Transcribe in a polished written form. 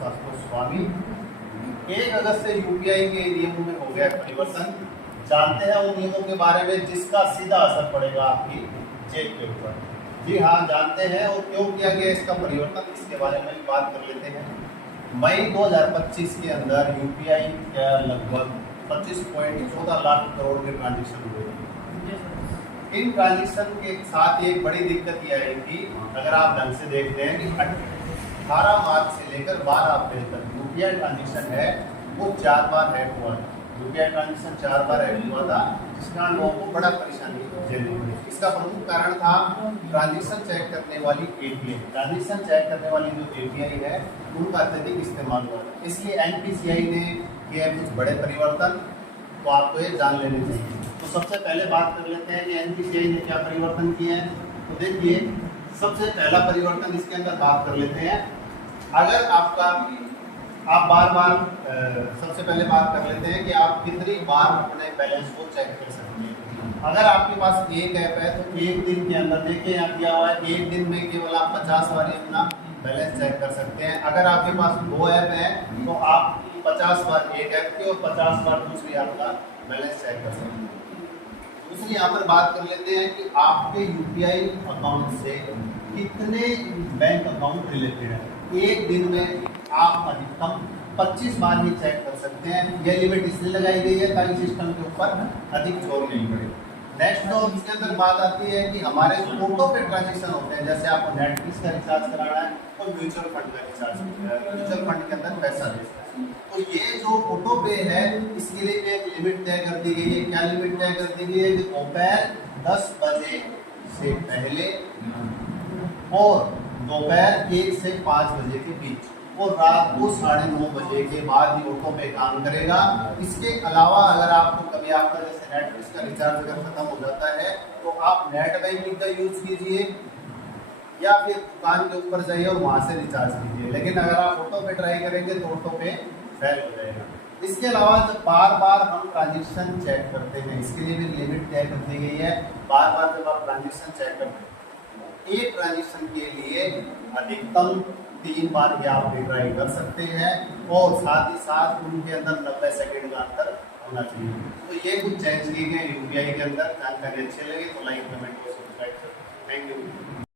शास्त्रो स्वामी। 1 अगस्त से यूपीआई के नियमों में हो गया परिवर्तन। जानते हैं उन नियमों के बारे में जिसका सीधा असर पड़ेगा आपकी जेब के ऊपर। जी हाँ, जानते हैं। और क्यों किया गया इसका परिवर्तन, इसके बारे में बात कर लेते हैं। मई 2025 के अंदर यूपीआई का लगभग 25.14 लाख करोड़ के ट्रांजेक्शन हुए। इन ट्रांजेक्शन के साथ एक बड़ी दिक्कत यह आई कि अगर आप ढंग से देखते हैं कि 18 मार्च से लेकर 12 अप्रैल तक यूपीआई ट्रांजेक्शन है वो 4 बार हैक हुआ था। यूपीआई ट्रांजेक्शन 4 बार हैक हुआ था, जिसका लोगों को बड़ा परेशानी झेलनी पड़ी। इसका प्रमुख कारण था ट्रांजेक्शन चेक करने वाली एपीआई। ट्रांजेक्शन चेक करने वाली जो एपीआई है उनका अत्यधिक इस्तेमाल हुआ था। इसलिए एनपीसीआई ने किया कुछ बड़े परिवर्तन, तो आपको ये जान लेने चाहिए। तो सबसे पहले बात कर लेते हैं कि एनपीसीआई ने क्या परिवर्तन किए हैं। तो देखिए, सबसे पहला परिवर्तन इसके अंदर बात कर लेते हैं। अगर आप बार बार सबसे पहले बात कर लेते हैं कि आप कितनी बार अपने बैलेंस को चेक कर सकते हैं। अगर आपके पास एक ऐप है तो एक दिन के अंदर, देखिए यहाँ दिया हुआ है, एक दिन में केवल आप 50 बार अपना बैलेंस चेक कर सकते हैं। अगर आपके पास 2 ऐप है तो आप 50 बार एक ऐप की और 50 बार दूसरी आपका बैलेंस चेक कर सकते हैं। दूसरी यहाँ पर बात कर लेते हैं कि आपके यूपीआई अकाउंट से कितने बैंक अकाउंट रिलेटेड है। एक दिन में आप अधिकतम 25 बार ही चेक कर सकते हैं। यह लिमिट इसलिए लगाई गई है ताकि सिस्टम के ऊपर अधिक जोर नहीं पड़े। नेक्स्ट तो इसके अंदर बात आती है कि हमारे जो ऑटो पे ट्रांजेक्शन होते हैं, जैसे आपको नेटफ्लिक्स का रिचार्ज कराना है और म्यूचुअल फंड का रिचार्ज, म्यूचुअल फंड के अंदर पैसा देना है, तो ये जो ऑटो पे है इसके लिए भी एक लिमिट तय कर दी गई है। क्या लिमिट तय कर दी गई है कि दोपहर 10 बजे से पहले और दोपहर 1 से 5 बजे के बीच और रात को 9:30 बजे के बाद ही ऑटो पे काम करेगा। इसके अलावा अगर आपको कभी आपका जैसे नेटफ्लिक्स का रिचार्ज अगर खत्म हो जाता है तो आप नेट बैंकिंग का यूज कीजिए या फिर दुकान के ऊपर जाइए और वहाँ से रिचार्ज कीजिए। लेकिन अगर आप ऑटो पे ट्राई करेंगे तो ऑटो पे फेल हो जाएगा। इसके अलावा जब बार बार हम ट्रांजेक्शन चेक करते हैं, इसके लिए भी लिमिट तय कर दी गई है। बार बार जब आप ट्रांजेक्शन चेक करते हैं, एक ट्रांजेक्शन के लिए अधिकतम 3 बार ही आप ट्राई कर सकते हैं और साथ ही साथ उनके अंदर 90 सेकेंड का अंतर होना चाहिए। तो ये कुछ चेंज किए गए यूपीआई के अंदर। जानकारी अच्छी लगी तो लाइक, कमेंट और सब्सक्राइब करें। Thank you.